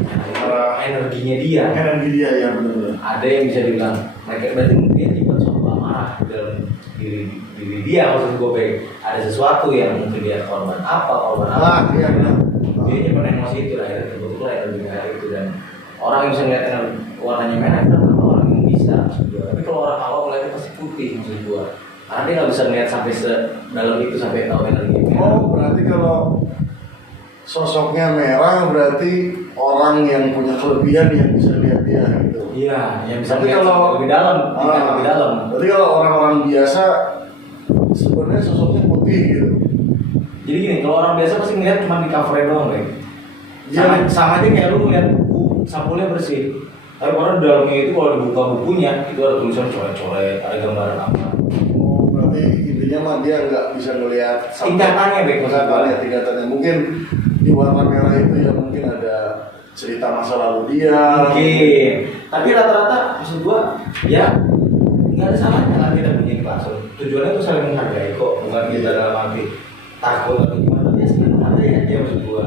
energinya dia. Energi dia ya benar. Ada yang bisa dibilang mereka berarti mungkin tiba suatu amarah dalam diri dia, maksud gue baik. Ada sesuatu yang mungkin dia korban apa. Iya benar. Dia nyimpan emosi itu lah, akhirnya kebetulan energi merah itu, dan orang yang bisa ngeliat warnanya merah itu orang yang bisa maksud gue. Tapi kalau orang awam ngeliatnya pasti putih maksud gue, karena dia nggak bisa ngeliat sampai sedalam itu sampai tahu energi merah. Oh, berarti kalau sosoknya merah berarti orang yang punya kelebihan yang bisa lihat dia gitu. Iya, yang bisa Tapi ngeliat kalau- lebih dalam, lebih dalam. Berarti kalau orang-orang biasa sebenarnya sosoknya putih gitu. Jadi gini, kalau orang biasa pasti ngeliat cuma di covernya doang, Bang. Iya. Sama aja kayak lu ngeliat buku sampulnya bersih. Tapi orang di dalamnya itu kalau dibuka bukunya itu ada tulisan coret-coret, ada gambaran apa. Oh, berarti intinya mah dia nggak bisa ngelihat Tingkatannya, Bang, maksud gua. tingkatannya. Mungkin di warna merah itu ya mungkin ada cerita masa lalu dia. Mungkin. Tapi rata-rata maksud gua ya nggak ada salahnya lah kita punya klakson. Tujuannya itu saling menghargai kok, bukan kita dalam arti takut atau gimana. Ya saling menghargai aja maksud gua.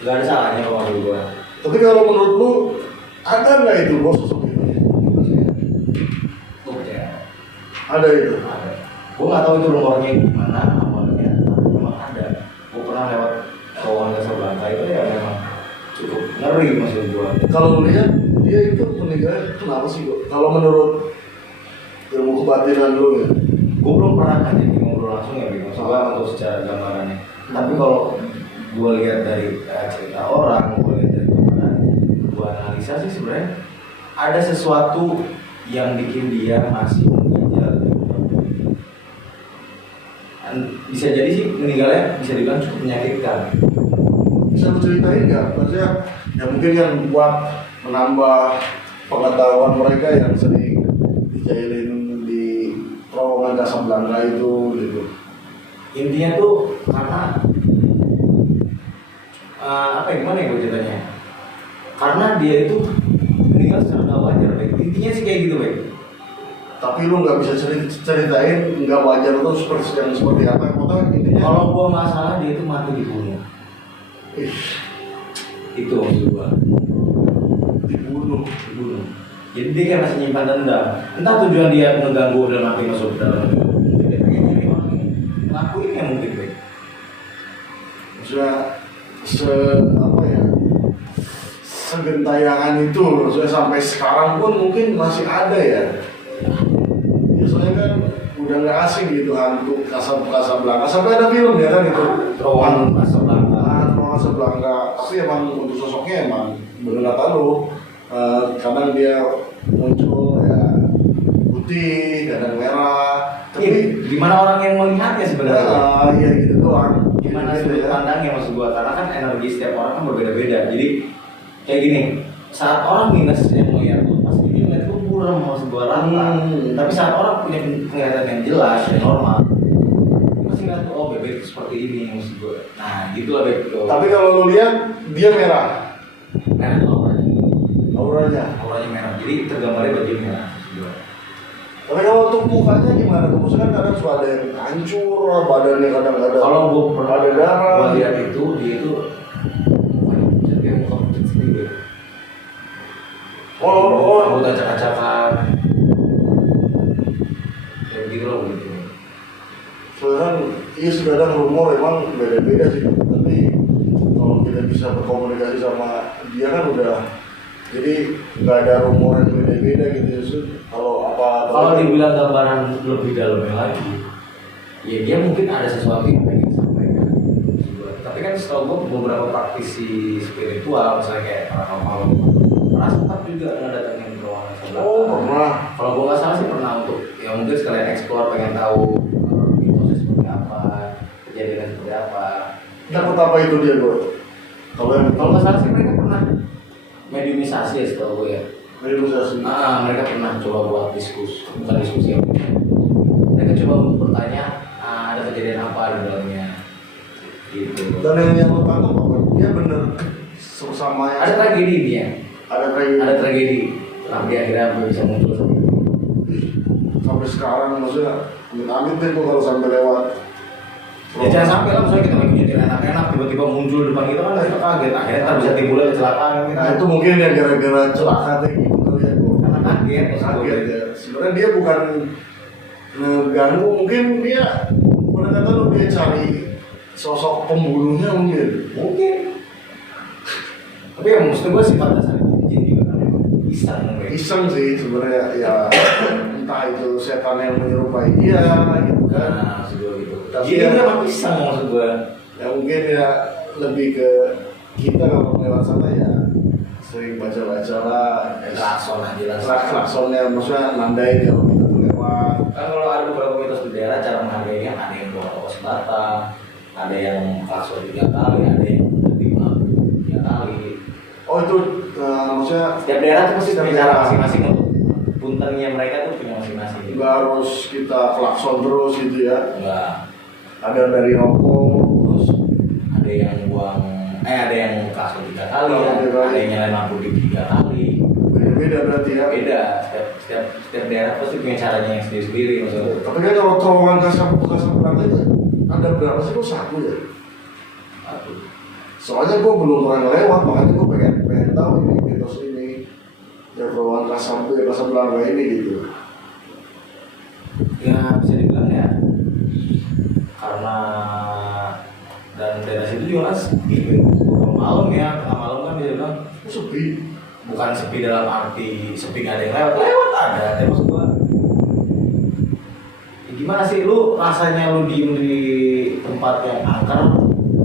Nggak ada salahnya kalau menurut gua. Tapi kalau menurut lu ada nggak itu bos sosok itu? Gua percaya. Ada itu. Ada. Gue nggak tahu itu rumornya gimana awalnya, tapi memang ada. Gue pernah lewat terowongan Casablanca itu ya memang cukup ngeri maksud gue. Kalau lu lihat dia itu meninggalnya kenapa sih kok? Kalau menurut ilmu kebatinan lu ya? Gue belum pernah ngajakin ngobrol langsung ya, maksudnya untuk secara gambarannya. Tapi kalau gue lihat dari cerita orang, gue lihat dari gambaran, gue analisa sih sebenarnya ada sesuatu yang bikin dia masih mengejar. Bisa jadi sih meninggalnya bisa dibilang cukup menyakitkan. Bisa lu ceritain nggak? Maksudnya ya mungkin yang buat menambah pengetahuan mereka yang sering dijailin di terowongan Casablanca itu gitu. Intinya tuh karena apa ya, gimana ya gue ceritanya? Karena dia itu meninggal secara nggak wajar, baik. Intinya sih kayak gitu, baik. Tapi lu nggak bisa ceritain nggak wajar itu seperti apa? Pokoknya intinya Kalau gua nggak salah dia itu mati dibunuh. ih, Itu maksud gua. dibunuh. Jadi dia kayak masih nyimpan dendam. Entah tujuan dia mengganggu dan mati masuk ke dalam. Dia pengen nyari orang ini ngelakuin yang mungkin, baik. Maksudnya apa ya? Segentayangan itu maksudnya sampai sekarang pun mungkin masih ada ya. Biasanya kan udah nggak asing gitu hantu Casablanca sampai ada film ya kan itu Terowongan Casablanca. Terowongan Casablanca, tapi emang untuk sosoknya emang bener kata lu, kadang dia muncul ya putih, kadang merah, tapi Gimana orang yang melihatnya sebenarnya? ya gitu doang. Gimana Gitu sudut ya. pandangnya maksud gua, karena kan energi setiap orang kan berbeda-beda. Jadi kayak gini, saat orang minus yang melihat tuh pasti dia ngeliat tuh buram maksud gua rata. Tapi saat orang punya penglihatan yang jelas yang normal, dia pasti ngeliat tuh oh bebek seperti ini maksud gua. Nah gitulah bebek tuh. Tapi kalau lu lihat dia merah merah tuh auranya. auranya merah. Jadi tergambarnya baju merah maksud gua. Tapi kalau untuk mukanya gimana? Maksudnya kan kadang suka ada yang hancur, badannya kadang-kadang Kalau gua pernah ada darah. gua lihat itu dia itu mukanya pucat kayak muka pucat sendiri. Oh. Rambut acak-acakan. Kayak gitu loh begitu. Soalnya kan, iya sih kadang rumor emang beda-beda sih. Tapi kalau kita bisa berkomunikasi sama dia kan udah, jadi nggak ada rumor yang beda-beda gitu. Justru kalau apa? Kalau dibilang gambaran lebih dalamnya lagi, ya dia mungkin ada sesuatu yang pengen disampaikan. Tapi kan setahu gue beberapa praktisi spiritual, misalnya kayak paranormal, pernah sempat juga ngedatengin pernah. Kalau gue nggak salah sih pernah untuk ya mungkin sekalian explore pengen tahu mitosnya seperti apa, kejadian seperti apa. Dapat apa itu dia gue? Kalau nggak salah sih mereka pernah mediumisasi ya setahu gue ya. Mediumisasi. Mereka pernah coba buat bukan diskusi ya. Mereka coba bertanya ada kejadian apa di dalamnya. Gitu. Dan yang lo tahu apa? Dia bener sama yang Ada tragedi dia. ada tragedi. Tapi akhirnya bisa muncul seperti itu. sampai sekarang maksudnya amit deh kalau sampai lewat. Ya jangan sampai lah misalnya kita lagi nyetir enak-enak tiba-tiba muncul depan kita kan kita kaget akhirnya ntar bisa timbul kecelakaan gitu. Nah itu mungkin ya gara-gara celaka kayak gitu kali ya gue. Karena kaget Ya. Sebenarnya dia bukan ngeganggu, mungkin dia pada kata lu dia cari sosok pembunuhnya mungkin. Tapi ya maksud gue sifat dasar jin juga kan memang iseng sih sebenarnya ya entah itu setan yang menyerupai dia gitu kan. Nah maksud gue gitu. Tapi Jadi ya, dia emang iseng maksud gue. Ya mungkin ya lebih ke kita kalau lewat sana ya sering baca-baca lah. Klakson aja lah. Klaksonnya maksudnya nandai kalau kita tuh lewat. Kan kalau ada beberapa mitos di daerah cara menghargainya ada yang bawa kos bata, ada yang klakson 3 kali, ada yang lebih 3 kali. Oh itu maksudnya Setiap daerah tuh pasti setiap punya cara daerah. masing-masing untuk puntennya mereka tuh punya masing-masing. Nggak harus kita klakson terus gitu ya. Enggak. Ada dari rokok terus Ada yang buang ada yang klakson 3 kali, Oh, 3 kali. ada yang nyalain lampu di 3 kali. beda berarti ya. Beda. Setiap daerah pasti punya caranya yang sendiri-sendiri maksudnya. Tapi kan kalau terowongan Kasablanca itu ada berapa sih? Kok 1 ya? Aduh. Soalnya gue belum pernah lewat, makanya gue pengen tahu ini mitos ini ya terowongan Kasablanca ini gitu. Ya bisa dibilang ya karena dan daerah situ juga kan sepi kalau malam ya tengah malam kan bisa bilang Sepi. bukan sepi dalam arti sepi nggak ada yang lewat ada tapi maksud gua ya gimana sih lu rasanya lu diem di tempat yang angker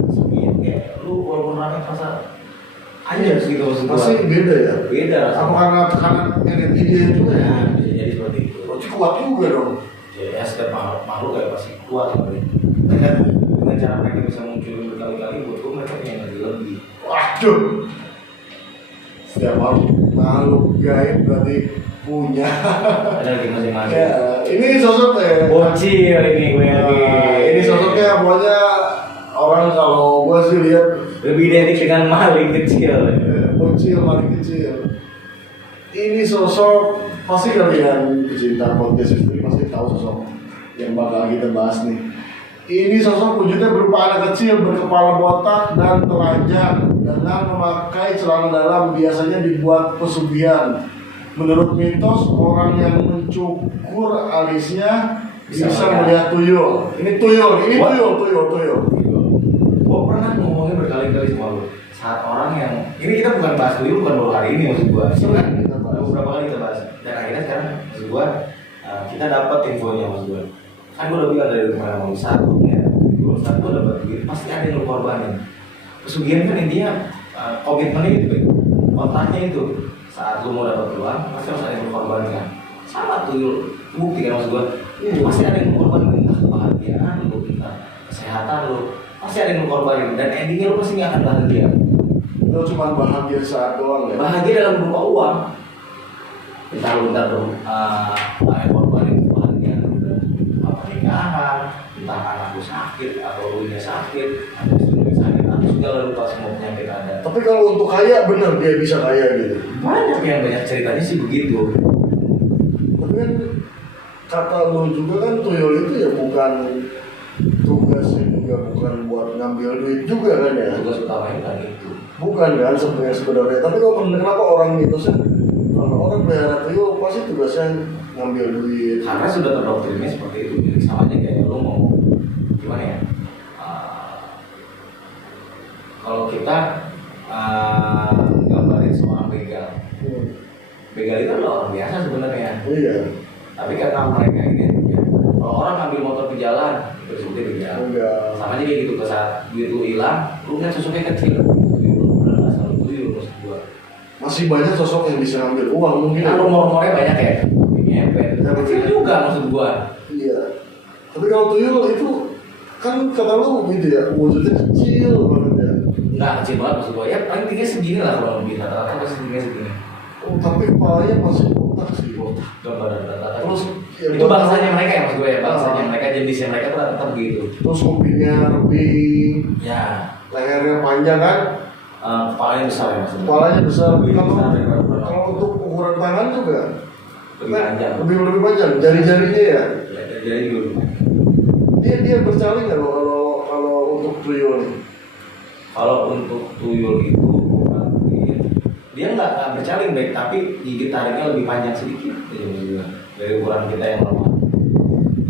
sepi kayak lu walaupun ramai rasa aja gitu maksud gua Masih beda ya? beda Apa rasanya karena tekanan energi dia juga ya? nah bisa jadi seperti itu Berarti kuat juga dong. ya setiap makhluk kayak pasti kuat sebenarnya mereka dengan cara mereka bisa muncul berkali-kali buat gua mereka punya energi lebih. Waduh. Setiap makhluk gaib berarti punya. Ada lagi masing-masing. Ya, ini sosoknya. Bocil ini gue lagi. Ini sosoknya pokoknya orang kalau gua sih lihat Lebih identik dengan maling kecil. bocil maling kecil. Ini sosok pasti kalian pecinta podcast ini pasti tahu sosok yang bakal kita bahas nih. Ini sosok wujudnya berupa anak kecil berkepala botak dan telanjang dengan memakai celana dalam biasanya dibuat pesugihan. Menurut mitos orang yang mencukur alisnya bisa melihat tuyul. Ini tuyul. Gue pernah ngomongin berkali-kali sama lu. Saat orang yang ini kita bukan bahas dulu bukan baru hari ini maksud gue. Sering kita bahas. Beberapa kali kita bahas. Dan akhirnya sekarang maksud gue kita dapat infonya maksud gue. Kan gue udah bilang dari kemarin mau satu ya. Kalau satu dapat duit pasti ada yang lu korbanin. Pesugihan kan intinya komitmennya gitu kan. Kontraknya itu saat lu mau dapat uang pasti harus ada yang lu korbankan. Sama tuh bukti kan maksud gue. Pasti ada yang lu korbanin entah kebahagiaan lu, entah kesehatan lu. Pasti ada yang lu korbanin dan endingnya lu pasti nggak akan bahagia. Itu cuma bahagia saat doang ya. Bahagia dalam berupa uang. Bentar korbanin kebahagiaan lu dan pernikahan, entah anak lu sakit atau lu nya sakit, atau istri lu sakit, atau segala lupa semua penyakit ada. Tapi kalau untuk kaya bener dia bisa kaya gitu. Banyak ceritanya sih begitu. Tapi kan kata lu juga kan tuyul itu ya bukan tugasnya juga bukan buat ngambil duit juga kan ya. Tugas utamanya kan itu. Bukan kan sebenarnya. Tapi kalau kenapa orang itu sih kalau orang pelihara tuyul pasti tugasnya ngambil duit. Karena sudah terdoktrinnya seperti itu. Jadi sama aja kayak lu mau gimana ya? Kalau kita gambarin seorang begal. Begal itu adalah orang biasa sebenarnya. Iya. Tapi karena mereka ini ya, kalau orang ngambil motor di jalan itu disebutnya begal. Enggak. Sama aja kayak gitu ke saat duit lu hilang, lu kan sosoknya kecil. Tuyul, udah asal tuyul maksud gua. Masa masih banyak sosok yang bisa ngambil uang mungkin. Kan rumor-rumornya banyak ya. Ngepet. Kecil juga maksud gua. Iya. Tapi kalau tuyul itu kan kata lu gitu ya, wujudnya kecil banget ya. Enggak kecil banget maksud gua. Ya paling tinggi segini lah kalau lebih rata-rata pasti tinggi segini. Oh, tapi kepalanya masih botak sih, botak. Gambar rata-rata. Terus ya, itu bangsanya mereka ya maksud gua ya, bangsanya mereka, jenisnya mereka tuh rata-rata begitu. Terus kupingnya lebih, Ya, lehernya panjang kan? kepalanya besar ya maksudnya. Kepalanya besar. Lebih Kalau besar daripada kepala. kalau untuk ukuran tangan juga Lebih panjang. lebih panjang. Jari-jarinya ya. Ya, jadi dulu. Dia bercaling nggak kalau untuk tuyul nih? Kalau untuk tuyul itu dia nggak bercaling baik, tapi gigit taringnya lebih panjang sedikit aja maksud gua, dari ukuran kita yang normal.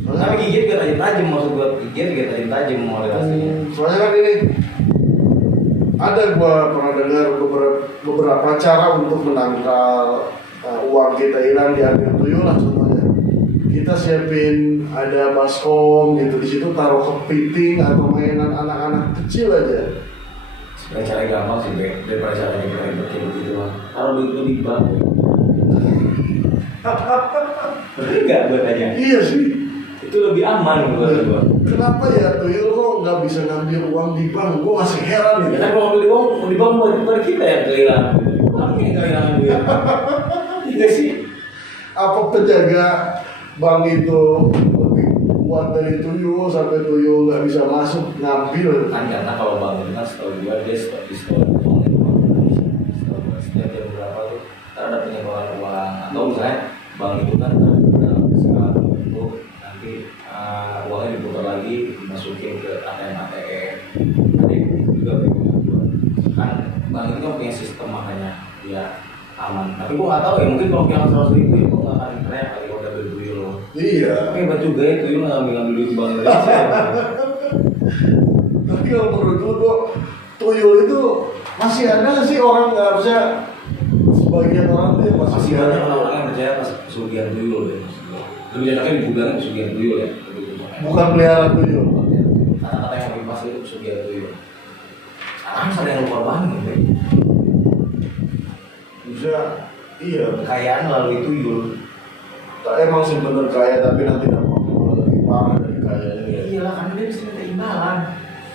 Tapi gigit gak tajam-tajam maksud gua, gigit gak tajam-tajam model aslinya. Soalnya kan ini ada gua pernah dengar beberapa cara untuk menangkal uang kita hilang diambil tuyul lah contohnya. Kita siapin ada baskom gitu, di situ taruh kepiting atau mainan anak-anak kecil aja. Sebenarnya cara gampang sih Bek, daripada caranya kita ribet gitu lah. Taruh duit lu di bank. Bener nggak gua tanya? Iya sih. Itu lebih aman menurut gua. Kenapa ya tuyul kok nggak bisa ngambil uang di bank? Gua masih heran Ya gitu. kan kalau di bank buat kita yang kehilangan. Kami yang kehilangan duit. Iya sih. Apa penjaga bank itu lebih kuat dari tuyul sampai tuyul nggak bisa masuk ngambil? Kan karena kalau bank itu kan setahu gua dia setiap setiap jam berapa tuh ada penyeluruhan uang, atau misalnya bank itu kan dalam skala tertentu nanti uangnya diputar lagi dimasukin ke ATM ada itu juga kan bank itu kan punya sistem, makanya dia aman. Tapi gua nggak tahu ya, mungkin kalau yang 100.000 ya gua nggak akan teriak kali kalau udah tuyul. Iya. Tapi hebat juga ya tuyul ngambil duit bank Indonesia. Tapi kalau menurut lu kok tuyul itu masih ada nggak sih orang nggak bisa, sebagian orang tuh yang masih Masih banyak orang yang percaya pas pesugihan tuyul ya. Lebih enaknya dibulan pesugihan tuyul ya. bukan pelihara tuyul. Kata-kata yang lebih pas itu pesugihan tuyul. Sekarang ada yang korban gitu. Bisa, iya. Kekayaan melalui tuyul. Emang sih bener kaya, tapi nanti dampaknya malah lebih parah dari kayanya. Ya iyalah, karena dia bisa minta imbalan.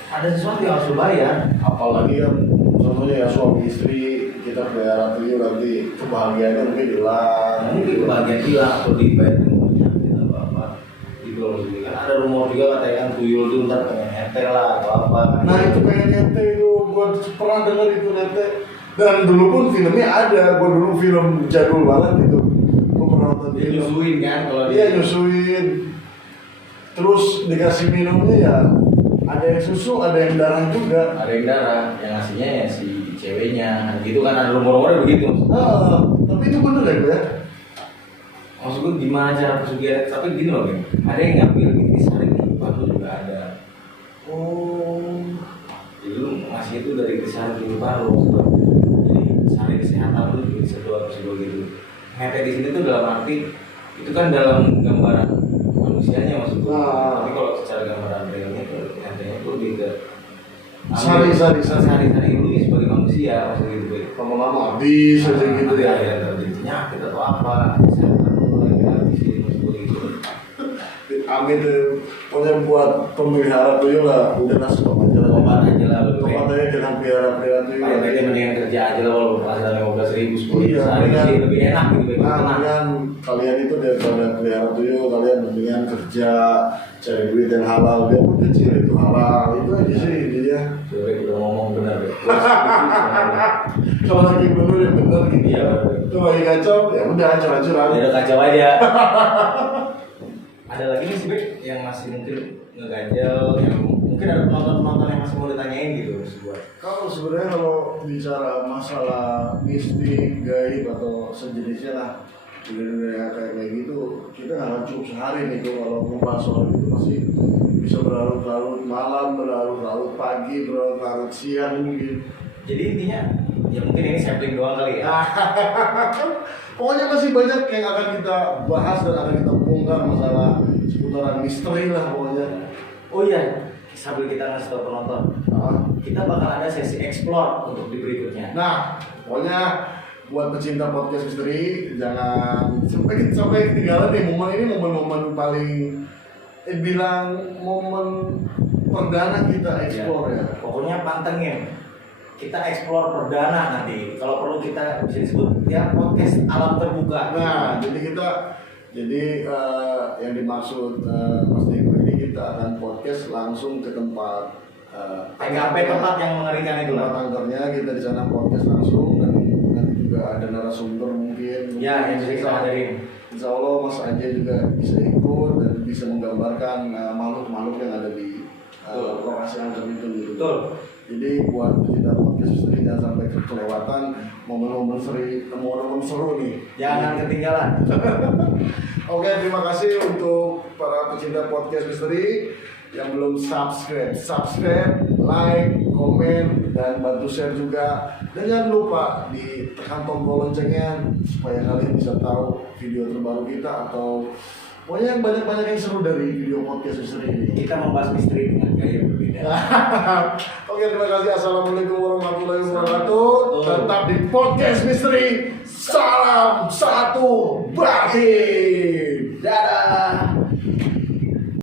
Ada sesuatu yang harus dibayar. Apalagi kan contohnya ya suami istri kita pelihara tuyul, nanti kebahagiaannya mungkin hilang. Mungkin kebahagiaan hilang atau dibayar dengan penyakit atau apa. Gitu loh maksudnya. Kan ada rumor juga katanya kan tuyul itu ntar pengen nete lah atau apa. Nah itu pengen nete itu, gua pernah dengar itu nete. Dan dulu pun filmnya ada, gua dulu film jadul banget itu. Gua pernah nonton Dia film. nyusuin kan kalau Iya nyusuin. Terus dikasih minumnya ya ada yang susu, ada yang darah juga. ada yang darah, yang aslinya ya si ceweknya. Gitu kan ada rumor-rumornya begitu. Tapi itu bener ya? Maksud gue gimana cara pesugihan? Tapi gini loh, Ben. Ada yang ngambil intisari kehidupan lu juga ada. Oh. Jadi lu ngasih itu dari intisari kehidupan lu. Jadi intisari kesehatan lu juga bisa dua gitu. Ngepet di sini tuh dalam arti itu kan dalam gambaran manusianya maksud gue. Tapi kalau secara gambaran realnya tuh nyatanya tuh lebih ke sehari-hari lu ya sebagai manusia maksud gitu. Lama-lama habis aja gitu ya. Ya terjadi penyakit atau apa, kesehatan lu lagi habis ini maksud gue gitu. Amin tuh, pokoknya buat pemelihara tuyul lah, udah lah stop aja lah. Obat aja lah lebih baik. Tobat aja jangan pelihara tuyul. Paling baiknya mendingan kerja aja lah walaupun penghasilan 15.000 10.000 Iya, sehari mendingan. sih lebih enak gitu baik tenang. Mendingan kalian itu daripada pelihara tuyul, kalian mendingan kerja, cari duit yang halal, biarpun kecil itu halal, itu aja sih intinya. Baik udah ngomong benar ya. Kalau lagi bener ya bener gitu. Iya, bener. Kalau lagi kacau ya udah hancur-hancur aja. Udah kacau aja. Ada lagi nih sih Bek, yang masih mungkin ngeganjel, yang mungkin ada penonton-penonton yang masih mau ditanyain gitu buat. Sebenarnya kalau bicara masalah mistik, gaib atau sejenisnya lah, dunia kayak gitu, kita nggak akan cukup sehari nih kalau membahas soal itu, pasti bisa berlarut-larut malam, berlarut-larut pagi, berlarut-larut siang mungkin. Jadi intinya ya mungkin ini sampling doang kali ya. Pokoknya masih banyak yang akan kita bahas dan akan kita bongkar masalah seputaran misteri lah pokoknya. Oh iya, sambil kita ngasih tau penonton, kita bakal ada sesi explore untuk di berikutnya. Nah, pokoknya buat pecinta podcast misteri, jangan sampai ketinggalan nih momen ini, momen-momen paling bilang momen perdana kita explore ya. Pokoknya pantengin. Kita explore perdana nanti. Kalau perlu kita bisa disebut ya podcast alam terbuka. Nah, jadi yang dimaksud Mas Diego ini kita akan podcast langsung ke tempat TKP tempat yang mengerikan itu tempat lah. kantornya, kita di sana podcast langsung dan nanti juga ada narasumber mungkin. Ya, yang bisa kita hadarin. Insya Allah Mas Ajay juga bisa ikut dan bisa menggambarkan makhluk-makhluk yang ada di lokasi angker itu. Gitu. Betul. Jadi buat pecinta podcast misteri jangan sampai kelewatan momen-momen seru nih. Jangan ketinggalan. Oke, terima kasih untuk para pecinta podcast misteri yang belum subscribe, like, komen, dan bantu share juga. Dan jangan lupa ditekan tombol loncengnya supaya kalian bisa tahu video terbaru kita atau pokoknya yang banyak-banyak yang seru dari video podcast misteri ini. Kita membahas misteri dengan gaya berbeda. Oke, terima kasih. Assalamualaikum warahmatullahi wabarakatuh. Tetap di podcast misteri. Salam satu batin. Dadah.